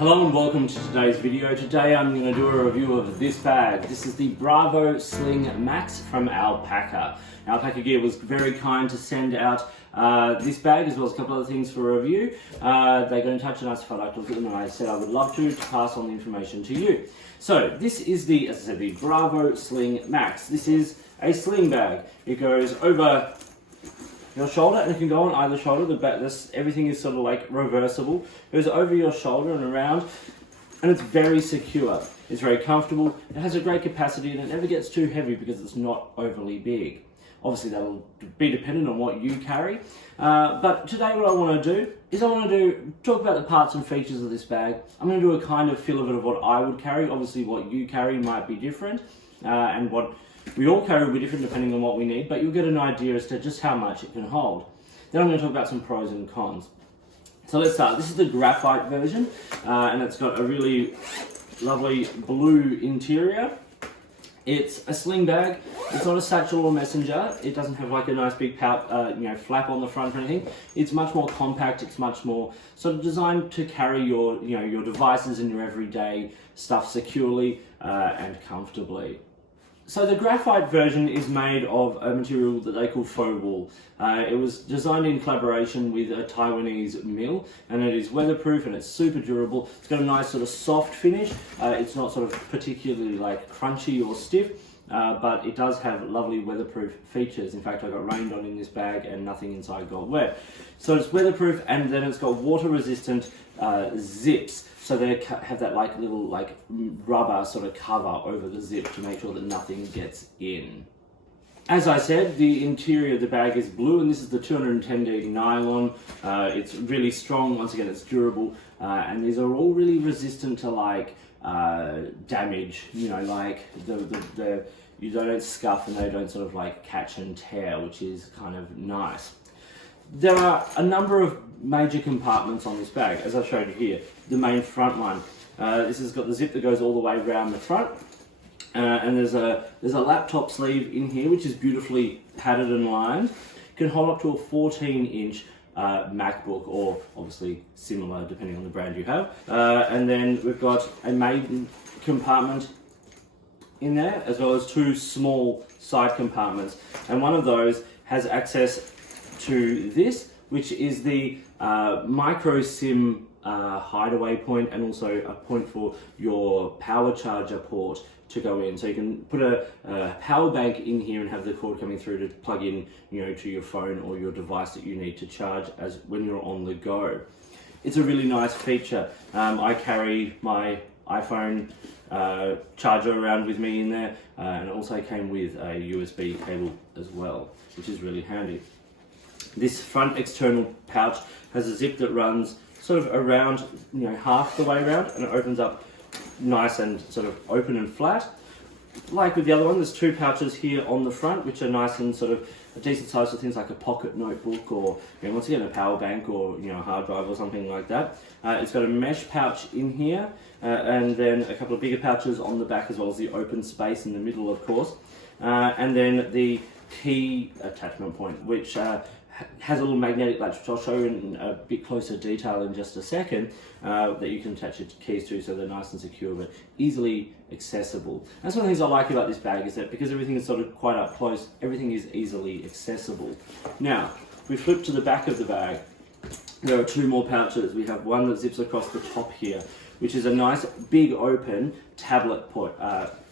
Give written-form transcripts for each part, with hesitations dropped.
Hello and welcome to today's video. Today I'm going to do a review of this bag. This is the Bravo Sling Max from Alpaka. Alpaka Gear was very kind to send out this bag as well as a couple other things for review. They got in touch and asked if I'd like to look at them, and I said I would love to pass on the information to you. So this is the, as I said, the Bravo Sling Max. This is a sling bag. It goes over your shoulder and it can go on either shoulder. The back, everything is sort of like reversible. It goes over your shoulder and around, and it's very secure. It's very comfortable. It has a great capacity and it never gets too heavy because it's not overly big. Obviously that'll be dependent on what you carry. But today what I want to do is talk about the parts and features of this bag. I'm going to do a kind of feel of it of what I would carry. Obviously what you carry might be different, and what we all carry will be different depending on what we need, but you'll get an idea as to just how much it can hold. Then I'm going to talk about some pros and cons. So let's start. This is the graphite version, and it's got a really lovely blue interior. It's a sling bag. It's not a satchel or messenger. It doesn't have like a nice big flap on the front or anything. It's much more compact. It's much more sort of designed to carry your devices and your everyday stuff securely and comfortably. So the graphite version is made of a material that they call faux wool. It was designed in collaboration with a Taiwanese mill, and it is weatherproof and it's super durable. It's got a nice sort of soft finish. It's not sort of particularly like crunchy or stiff, but it does have lovely weatherproof features. In fact, I got rained on in this bag and nothing inside got wet. So it's weatherproof, and then it's got water resistant zips. So they have that little rubber sort of cover over the zip to make sure that nothing gets in. As I said, the interior of the bag is blue, and this is the 210D nylon. It's really strong. Once again, it's durable, and these are all really resistant to damage. You don't scuff and they don't sort of catch and tear, which is kind of nice. There are a number of major compartments on this bag, as I've showed you here. The main front one. This has got the zip that goes all the way around the front, and there's a laptop sleeve in here, which is beautifully padded and lined. Can hold up to a 14-inch MacBook, or obviously similar depending on the brand you have. And then we've got a main compartment in there, as well as two small side compartments, and one of those has access to this, which is the micro SIM hideaway point, and also a point for your power charger port to go in. So you can put a power bank in here and have the cord coming through to plug in, to your phone or your device that you need to charge as when you're on the go. It's a really nice feature. I carry my iPhone charger around with me in there, and it also came with a USB cable as well, which is really handy. This front external pouch has a zip that runs sort of around, half the way around, and it opens up nice and sort of open and flat. Like with the other one, there's two pouches here on the front, which are nice and sort of a decent size for things like a pocket notebook, or once again a power bank, or a hard drive or something like that. It's got a mesh pouch in here, and then a couple of bigger pouches on the back, as well as the open space in the middle, of course. And then the key attachment point, which has a little magnetic latch, which I'll show you in a bit closer detail in just a second, that you can attach your keys to, so they're nice and secure but easily accessible. That's one of the things I like about this bag, is that because everything is sort of quite up close, everything is easily accessible. Now, if we flip to the back of the bag, there are two more pouches. We have one that zips across the top here, which is a nice big open tablet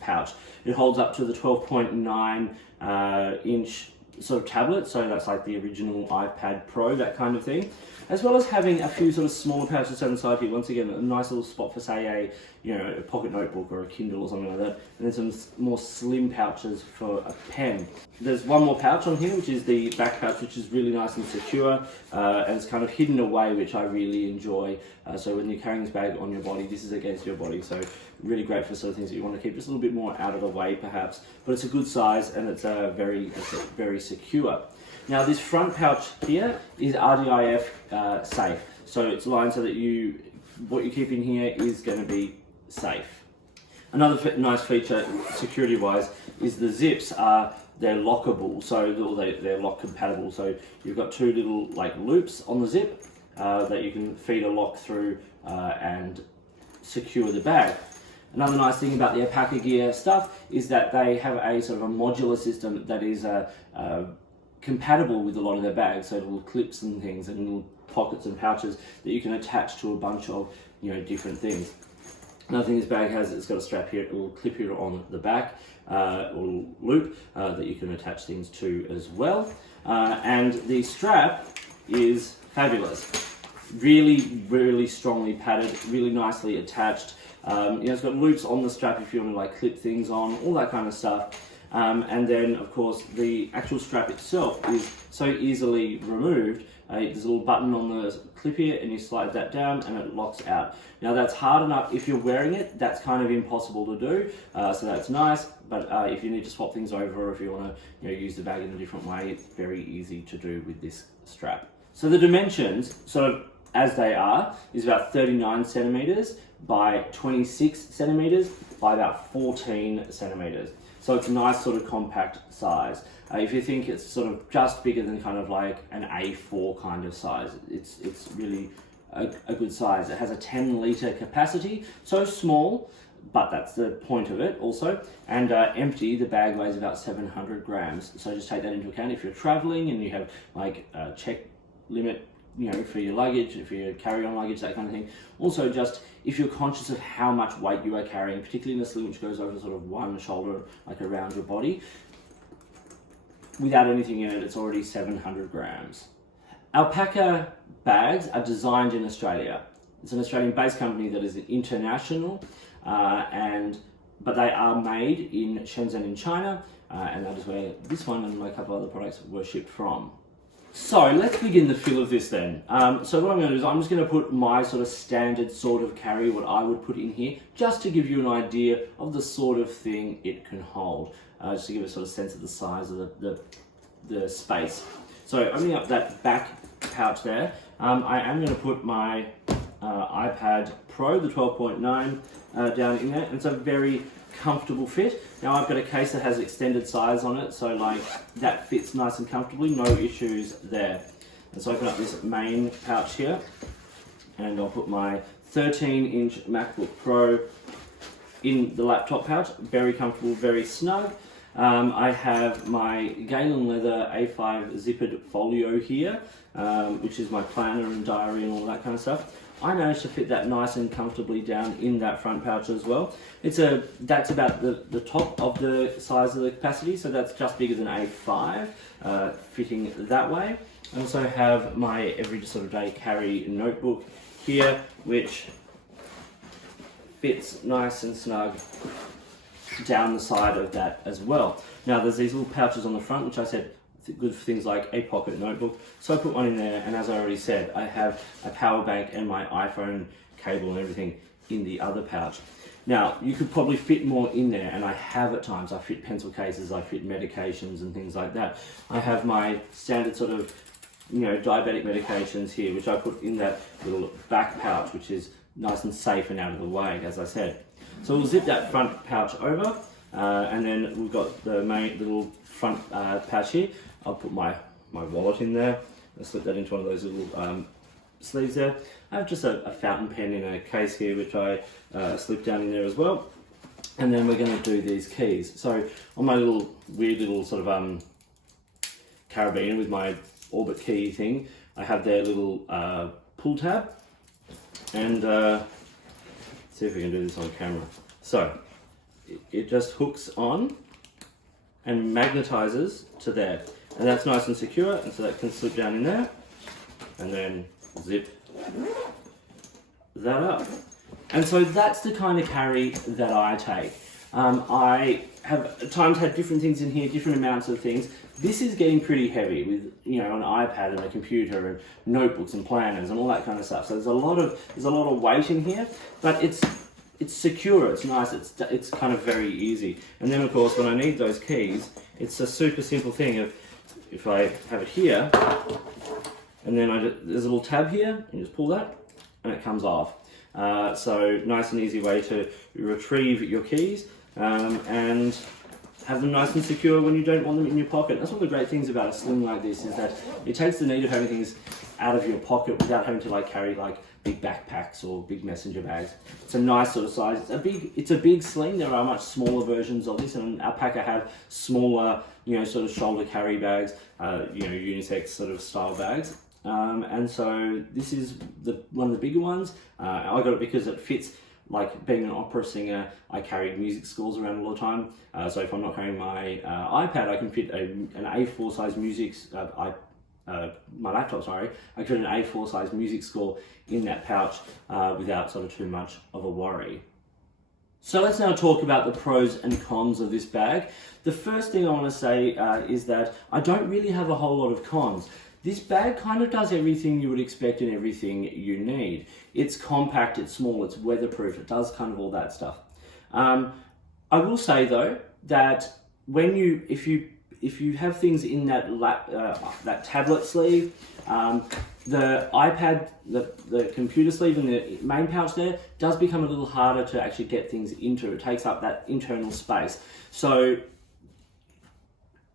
pouch. It holds up to the 12.9 inch sort of tablet, so that's like the original iPad Pro, that kind of thing, as well as having a few sort of smaller pouches on the side here. Once again, a nice little spot for, say, a pocket notebook or a Kindle or something like that, and then some more slim pouches for a pen. There's one more pouch on here, which is the back pouch, which is really nice and secure, and it's kind of hidden away, which I really enjoy. So when you're carrying this bag on your body, this is against your body, so really great for sort of things that you want to keep just a little bit more out of the way, perhaps. But it's a good size, and it's very secure. Now, this front pouch here is RDIF safe, so it's lined so that what you keep in here is going to be safe. Another nice feature, security-wise, is the zips they're lockable, so they're lock compatible. So you've got two little loops on the zip that you can feed a lock through and secure the bag. Another nice thing about the Alpaka gear stuff is that they have a sort of a modular system that is compatible with a lot of their bags, so little clips and things and little pockets and pouches that you can attach to a bunch of different things. Another thing this bag has, it's got a strap here, a little clip here on the back, or little loop that you can attach things to as well. And the strap is fabulous. Really, really strongly padded, really nicely attached. It's got loops on the strap if you want to like clip things on, all that kind of stuff. And then, of course, the actual strap itself is so easily removed. There's a little button on the clip here, and you slide that down, and it locks out. Now, that's hard enough. If you're wearing it, that's kind of impossible to do. So that's nice. But if you need to swap things over, or if you want to use the bag in a different way, it's very easy to do with this strap. So the dimensions, sort of as they are, is about 39 centimeters by 26 centimeters by about 14 centimeters. So it's a nice sort of compact size. If you think it's sort of just bigger than kind of like an A4 kind of size, it's really a good size. It has a 10-litre capacity, so small, but that's the point of it also. And empty, the bag weighs about 700 grams. So just take that into account if you're traveling and you have like a check limit, for your luggage, for your carry-on luggage, that kind of thing. Also, just if you're conscious of how much weight you are carrying, particularly in a sling which goes over sort of one shoulder, like around your body, without anything in it, it's already 700 grams. Alpaka bags are designed in Australia. It's an Australian-based company that is international, but they are made in Shenzhen in China, and that is where this one and a couple of other products were shipped from. So let's begin the fill of this then. So what I'm going to do is I'm just going to put my sort of standard sort of carry, what I would put in here, just to give you an idea of the sort of thing it can hold, just to give a sort of sense of the size of the space. So opening up that back pouch there, I am going to put my iPad Pro, the 12.9, down in there, and it's a very comfortable fit. Now I've got a case that has extended size on it, so like that fits nice and comfortably, no issues there. And so I open up this main pouch here, and I'll put my 13-inch MacBook Pro in the laptop pouch, very comfortable, very snug. I have my Galen Leather A5 zippered folio here, which is my planner and diary and all that kind of stuff. I managed to fit that nice and comfortably down in that front pouch as well. That's about the top of the size of the capacity, so that's just bigger than A5, fitting that way. I also have my every sort of day carry notebook here, which fits nice and snug down the side of that as well. Now there's these little pouches on the front, which I said good for things like a pocket notebook, so I put one in there, and as I already said, I have a power bank and my iPhone cable and everything in the other pouch. Now you could probably fit more in there, and I have at times. I fit pencil cases, I fit medications and things like that. I have my standard sort of diabetic medications here, which I put in that little back pouch, which is nice and safe and out of the way, as I said. So we'll zip that front pouch over, and then we've got the main little front pouch here. I'll put my wallet in there and slip that into one of those little sleeves there. I have just a fountain pen in a case here, which I slip down in there as well. And then we're going to do these keys. So on my little weird little sort of carabiner with my Orbit key thing, I have their little pull tab. And see if we can do this on camera. So it just hooks on and magnetizes to there, and that's nice and secure, and so that can slip down in there, and then zip that up. And so that's the kind of carry that I take. I have at times had different things in here, different amounts of things. This is getting pretty heavy with an iPad and a computer and notebooks and planners and all that kind of stuff. So there's a lot of weight in here, but it's secure, it's nice, it's kind of very easy. And then of course when I need those keys, it's a super simple thing of, if I have it here, and then there's a little tab here, you just pull that, and it comes off. So nice and easy way to retrieve your keys, and have them nice and secure when you don't want them in your pocket. That's one of the great things about a sling like this, is that it takes the need of having things out of your pocket without having to carry big backpacks or big messenger bags. It's a nice sort of size. It's a big sling. There are much smaller versions of this, and Alpaka have smaller, sort of shoulder carry bags, unisex sort of style bags. And so this is one of the bigger ones. I got it because it fits. Like being an opera singer, I carry music scores around all the time. So if I'm not carrying my iPad, I can fit an A4 size my laptop, sorry. I can fit an A4 size music score in that pouch without sort of too much of a worry. So let's now talk about the pros and cons of this bag. The first thing I want to say is that I don't really have a whole lot of cons. This bag kind of does everything you would expect and everything you need. It's compact, it's small, it's weatherproof, it does kind of all that stuff. I will say though that if you have things in that tablet sleeve, the iPad, the computer sleeve and the main pouch there does become a little harder to actually get things into. It takes up that internal space. So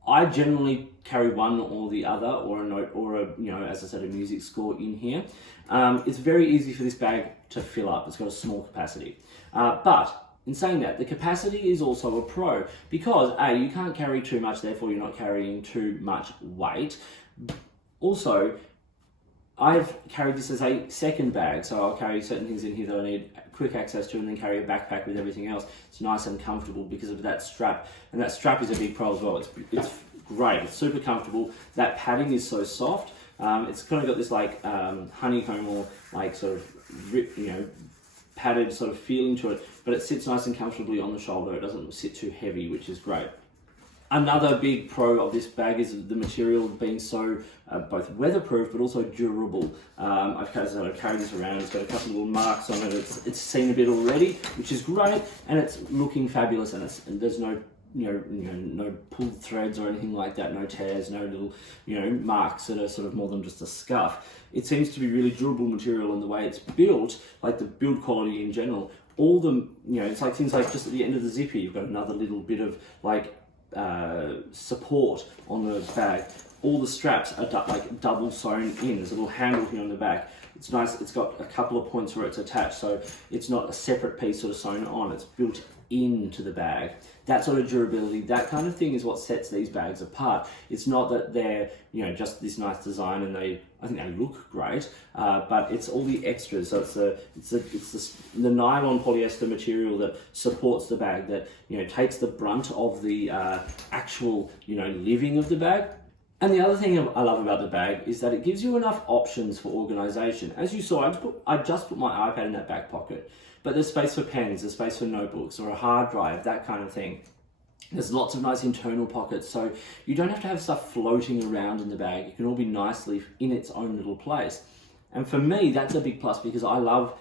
I generally carry one or the other, or a note, or as I said, a music score in here. It's very easy for this bag to fill up. It's got a small capacity. But in saying that, the capacity is also a pro because you can't carry too much, therefore you're not carrying too much weight. Also, I've carried this as a second bag, so I'll carry certain things in here that I need quick access to and then carry a backpack with everything else. It's nice and comfortable because of that strap, and that strap is a big pro as well. It's great, it's super comfortable. That padding is so soft. It's kind of got this like honeycomb or like sort of padded sort of feeling to it, but it sits nice and comfortably on the shoulder. It doesn't sit too heavy, which is great. Another big pro of this bag is the material being so both weatherproof but also durable. I've carried this around. It's got a couple of little marks on it. It's seen a bit already, which is great, and it's looking fabulous. And there's no no pulled threads or anything like that. No tears, no little marks that are sort of more than just a scuff. It seems to be really durable material, and the way it's built, like the build quality in general. All the it's like things like just at the end of the zipper, you've got another little bit of like support on the bag. All the straps are like double sewn in. There's a little handle here on the back. It's nice. It's got a couple of points where it's attached, so it's not a separate piece sort of sewn on. It's built into the bag. That sort of durability, that kind of thing is what sets these bags apart. It's not that they're just this nice design and I think they look great, but it's all the extras. So it's the nylon polyester material that supports the bag, that takes the brunt of the actual living of the bag. And the other thing I love about the bag is that it gives you enough options for organization. As you saw, I just put my iPad in that back pocket, but there's space for pens, there's space for notebooks or a hard drive, that kind of thing. There's lots of nice internal pockets, so you don't have to have stuff floating around in the bag. It can all be nicely in its own little place. And for me, that's a big plus because I love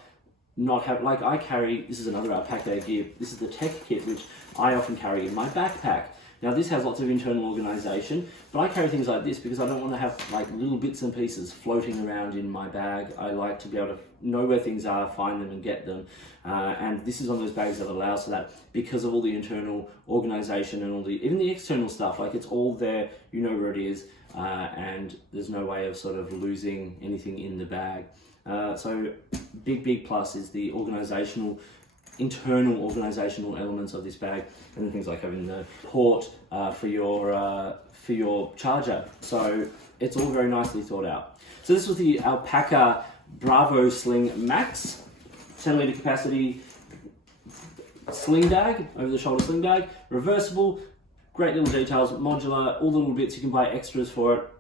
not have, like I carry, this is another Alpaka gear, this is the tech kit, which I often carry in my backpack. Now this has lots of internal organization, but I carry things like this because I don't want to have like little bits and pieces floating around in my bag. I like to be able to know where things are, find them and get them. And this is one of those bags that allows for that because of all the internal organization and all even the external stuff. Like it's all there, you know where it is, and there's no way of sort of losing anything in the bag. So big plus is the internal organizational elements of this bag, and things like having the port for your charger. So it's all very nicely thought out. So this was the Alpaka Bravo Sling Max, 10 litre capacity sling bag, over the shoulder sling bag, reversible, great little details, modular, all the little bits. You can buy extras for it.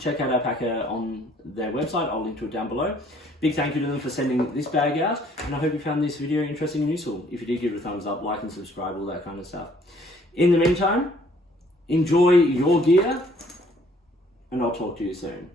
Check out Alpaka on their website. I'll link to it down below. Big thank you to them for sending this bag out, and I hope you found this video interesting and useful. If you did, give it a thumbs up, like and subscribe, all that kind of stuff. In the meantime, enjoy your gear, and I'll talk to you soon.